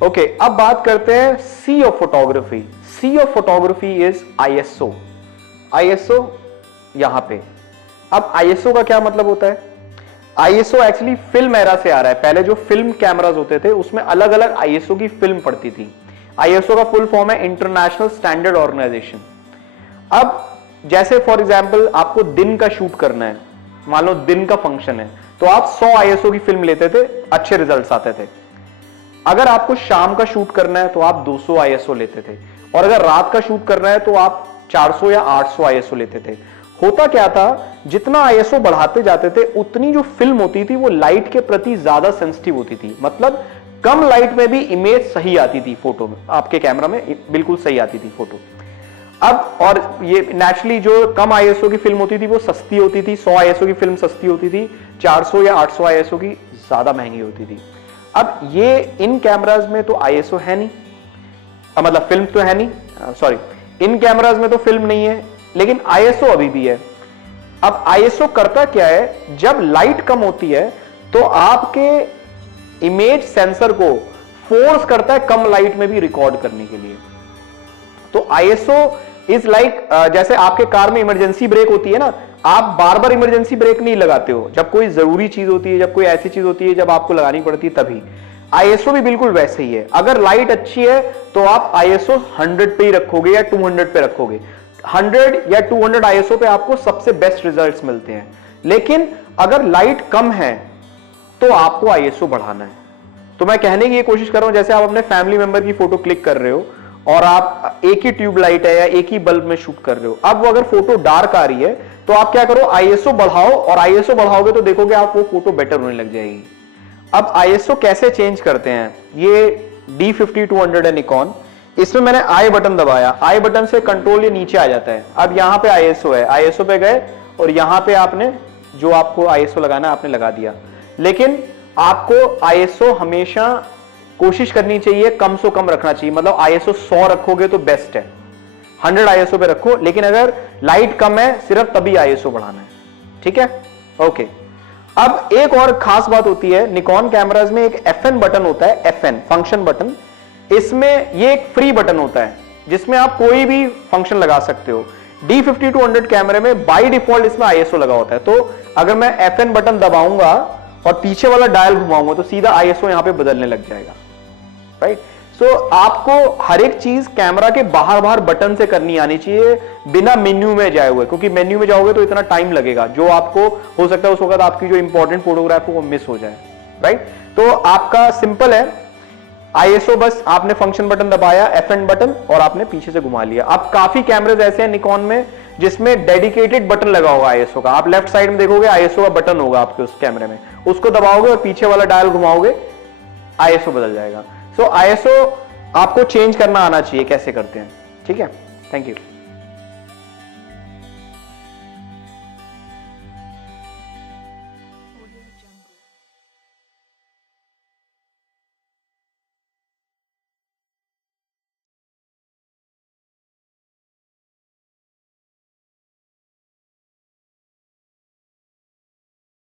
Okay, अब बात करते हैं C of photography. C of photography is ISO. ISO यहां पे, अब आईएसओ का क्या मतलब होता है? आईएसओ एक्चुअली फिल्म एरा से आ रहा है। पहले जो फिल्म कैमरास होते थे उसमें अलग अलग आईएसओ की फिल्म पड़ती थी। आईएसओ का फुल फॉर्म है इंटरनेशनल स्टैंडर्ड ऑर्गेनाइजेशन। अब जैसे फॉर एग्जांपल आपको दिन का शूट करना है, मान लो दिन का फंक्शन है, तो आप 100 आईएसओ की फिल्म लेते थे, अच्छे रिजल्ट्स आते थे। अगर आपको शाम का शूट करना है तो आप 200 आईएसओ लेते थे, और अगर रात का शूट करना है तो आप 400 या 800 आईएसओ लेते थे। होता क्या था, जितना आईएसओ बढ़ाते जाते थे उतनी जो फिल्म होती थी वो लाइट के प्रति ज्यादा सेंसिटिव होती थी। मतलब कम लाइट में भी इमेज सही आती थी, फोटो में आपके कैमरा में बिल्कुल सही आती थी फोटो। अब और ये नेचुरली जो कम आईएसओ की फिल्म होती थी वो सस्ती होती थी। 100 आईएसओ की फिल्म सस्ती होती थी, 400 या 800 आईएसओ की ज्यादा महंगी होती थी। अब ये इन कैमराज में तो आईएसओ है नहीं, मतलब फिल्म तो है नहीं, सॉरी, इन कैमराज में तो फिल्म नहीं है, लेकिन आईएसओ अभी भी है। अब आईएसओ करता क्या है, जब लाइट कम होती है तो आपके इमेज सेंसर को फोर्स करता है कम लाइट में भी रिकॉर्ड करने के लिए। तो आईएसओ इज लाइक, जैसे आपके कार में इमरजेंसी ब्रेक होती है ना, आप बार बार इमरजेंसी ब्रेक नहीं लगाते हो, जब कोई जरूरी चीज होती है, जब कोई ऐसी चीज होती है जब आपको लगानी पड़ती है तभी। आईएसओ भी बिल्कुल वैसे ही है। अगर लाइट अच्छी है तो आप आईएसओ 100 पे ही रखोगे या 200 पे रखोगे। 100 या 200 आईएसओ पे आपको सबसे बेस्ट रिजल्ट्स मिलते हैं। लेकिन अगर लाइट कम है तो आपको आईएसओ बढ़ाना है। तो मैं कहने की ये कोशिश कर रहा हूं, जैसे आप अपने फैमिली मेंबर की फोटो क्लिक कर रहे हो और आप एक ही ट्यूब लाइट है या एक ही बल्ब में शूट कर रहे हो, अब वो अगर फोटो डार्क आ रही है तो आप क्या करो, आईएसओ बढ़ाओ, और आईएसओ बढ़ाओगे तो देखोगे आप वो फोटो बेटर होने लग जाएगी। अब आईएसओ कैसे चेंज करते हैं, ये D50-200 है निकॉन, इसमें मैंने आई बटन दबाया, आई बटन से कंट्रोल ये नीचे आ जाता है। अब यहां पे आईएसओ है, आईएसओ पे गए और यहां पे आपने जो आपको आईएसओ लगाना है आपने लगा दिया। लेकिन आपको आईएसओ हमेशा कोशिश करनी चाहिए कम से कम रखना चाहिए, मतलब आईएसओ 100 रखोगे तो बेस्ट है, 100 आईएसओ पे रखो। लेकिन अगर लाइट कम है सिर्फ तभी आईएसओ बढ़ाना है, ठीक है, ओके। अब एक और खास बात होती है, निकॉन कैमराज में एक FN बटन होता है, FN फंक्शन बटन। इसमें ये एक फ्री बटन होता है जिसमें आप कोई भी फंक्शन लगा सकते हो। D50-200 कैमरे में बाय डिफॉल्ट इसमें आईएसओ लगा होता है, तो अगर मैं FN बटन दबाऊंगा और पीछे वाला डायल घुमाऊंगा तो सीधा आईएसओ यहां पे बदलने लग जाएगा, राइट। सो आपको हर एक चीज कैमरा के बाहर बाहर बटन से करनी आनी चाहिए, बिना मेन्यू में जाए हुए, क्योंकि मेन्यू में जाओगे तो इतना टाइम लगेगा, जो आपको हो सकता है उस वक्त आपकी जो इंपॉर्टेंट फोटोग्राफ है वो मिस हो जाए, राइट। तो आपका सिंपल है, आईएसओ बस आपने फंक्शन बटन दबाया, FN बटन, और आपने पीछे से घुमा लिया। अब काफी कैमरेज ऐसे हैं निकॉन में जिसमें डेडिकेटेड बटन लगा होगा आईएसओ का। आप लेफ्ट साइड में देखोगे आईएसओ का बटन होगा आपके उस कैमरे में, उसको दबाओगे और पीछे वाला डायल घुमाओगे, आईएसओ बदल जाएगा। सो आईएसओ आपको चेंज करना आना चाहिए, कैसे करते हैं, ठीक है। Thank you.